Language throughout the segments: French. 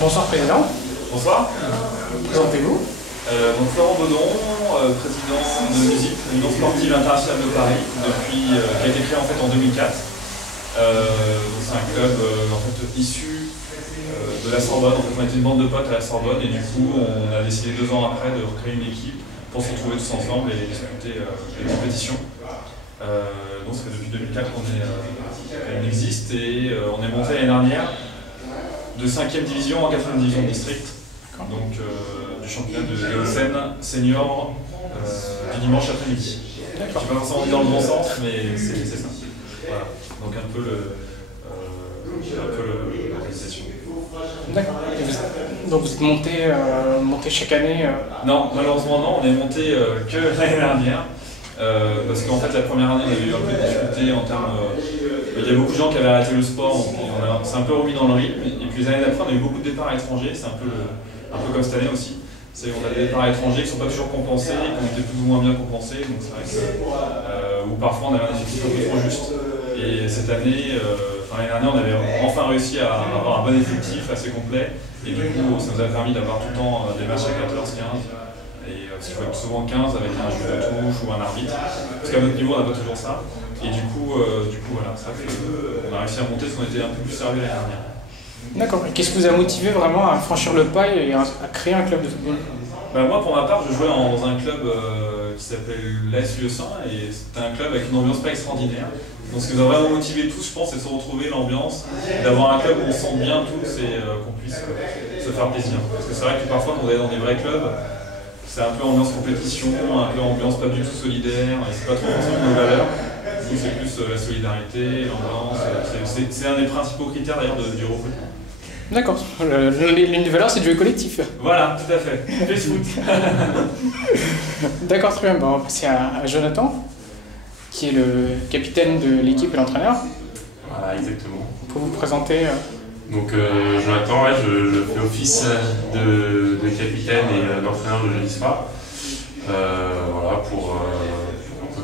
Bonsoir Président. Bonsoir. Présentez-vous. Donc Florent Baudon, président de l'USIP, l'Union sportive internationale de Paris, qui a été créé en fait en 2004. C'est un club en fait, issu de la Sorbonne. En fait, on était une bande de potes à la Sorbonne et du coup on a décidé 2 ans après de recréer une équipe pour se retrouver tous ensemble et discuter des compétitions. Donc ça fait depuis 2004 qu'on existe et on est monté l'année dernière de 5e division en 4e division de district. Donc du championnat de Léocène senior du dimanche après-midi. Je ne sais pas forcément dit dans le bon sens, mais c'est ça. Voilà. Donc un peu l'organisation. D'accord. Donc vous êtes monté chaque année Non, malheureusement non, on est monté que l'année dernière. Parce qu'en fait la première année on a eu un peu de difficulté en termes... il y a beaucoup de gens qui avaient arrêté le sport, donc on s'est un peu remis dans le rythme. Et puis les années d'après on a eu beaucoup de départs à l'étranger, c'est un peu comme cette année aussi. On a des départs à l'étranger qui ne sont pas toujours compensés, qui ont été plus ou moins bien compensés, donc c'est vrai que ou parfois on avait un effectif un peu trop juste. Et cette année, l'année dernière on avait enfin réussi à avoir un bon effectif assez complet, et du coup ça nous a permis d'avoir tout le temps des matchs à 14, 15. Et parce qu'il faut être souvent 15 avec un juge de touche ou un arbitre, parce qu'à notre niveau on n'a pas toujours ça. Et du coup voilà, ça fait qu'on a réussi à monter parce qu'on était un peu plus sérieux l'année dernière. D'accord. Et qu'est-ce qui vous a motivé vraiment à franchir le pas et à créer un club de football? Moi pour ma part je jouais dans un club qui s'appelle l'AS Lieusaint et c'était un club avec une ambiance pas extraordinaire. Donc ce qui nous a vraiment motivé tous je pense c'est de se retrouver l'ambiance, d'avoir un club où on se sent bien tous et qu'on puisse se faire plaisir. Parce que c'est vrai que parfois quand on est dans des vrais clubs, c'est un peu ambiance compétition, un peu ambiance pas du tout solidaire, et c'est pas trop forcément nos valeurs. Nous c'est plus la solidarité, l'ambiance, c'est un des principaux critères d'ailleurs du recrutement. D'accord. L'une des valeurs c'est de jouer collectif. Voilà, tout à fait. Facebook. D'accord, très bien. Bon, on va passer à Jonathan, qui est le capitaine de l'équipe et l'entraîneur. Voilà, exactement. Vous pouvez vous présenter Donc Jonathan, ouais, je fais office de capitaine et d'entraîneur de Jeudi Spa. Voilà, pour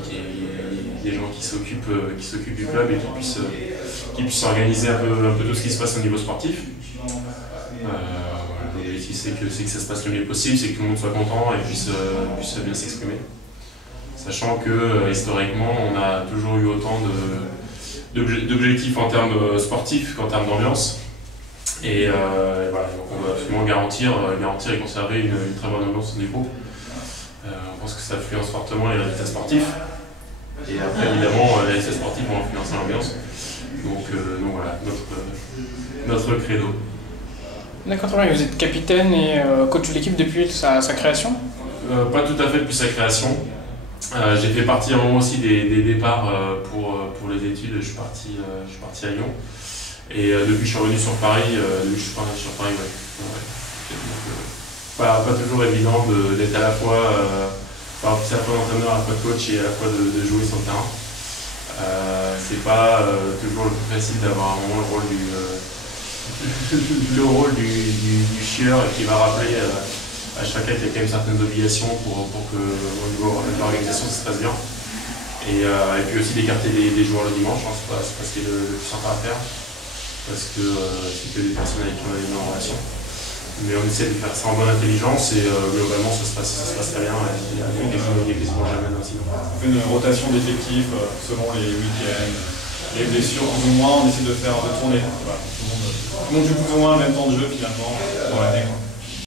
qu'il y ait des gens qui s'occupent du club et qui puissent organiser un peu tout ce qui se passe au niveau sportif. L'objectif c'est que ça se passe le mieux possible, c'est que tout le monde soit content et puisse bien s'exprimer. Sachant que historiquement on a toujours eu autant d'objectifs en termes sportifs qu'en termes d'ambiance. Et voilà, donc on doit absolument garantir et conserver une très bonne ambiance au niveau. On pense que ça influence fortement les résultats sportifs. Et après évidemment les résultats sportifs vont influencer l'ambiance. Donc voilà, notre credo. D'accord, très bien. Vous êtes capitaine et coach de l'équipe depuis sa création? Pas tout à fait depuis sa création. J'ai fait partie à un moment aussi des départs pour les études. Je suis parti à Lyon. Et depuis je suis revenu sur Paris, ouais. Pas toujours évident d'être à la fois d'entraîneur, à la fois de coach et à la fois de jouer sur le terrain. C'est pas toujours le plus facile d'avoir un moment le rôle du chieur qui va rappeler à chacun qu'il y a quand même certaines obligations pour que au niveau de l'organisation ça se passe bien. Et puis aussi d'écarter des joueurs le dimanche, c'est pas ce qui est le plus sympa à faire. Parce que c'est que des personnes avec qui on a une relation. Mais on essaie de faire ça en bonne intelligence et globalement ça se passe très bien. Il y a des se jamais sinon. On fait une rotation d'effectifs selon les week-ends, les blessures plus ou moins, on essaie de tourner. Voilà. Tout le monde joue plus ou moins le même temps de jeu finalement dans l'année.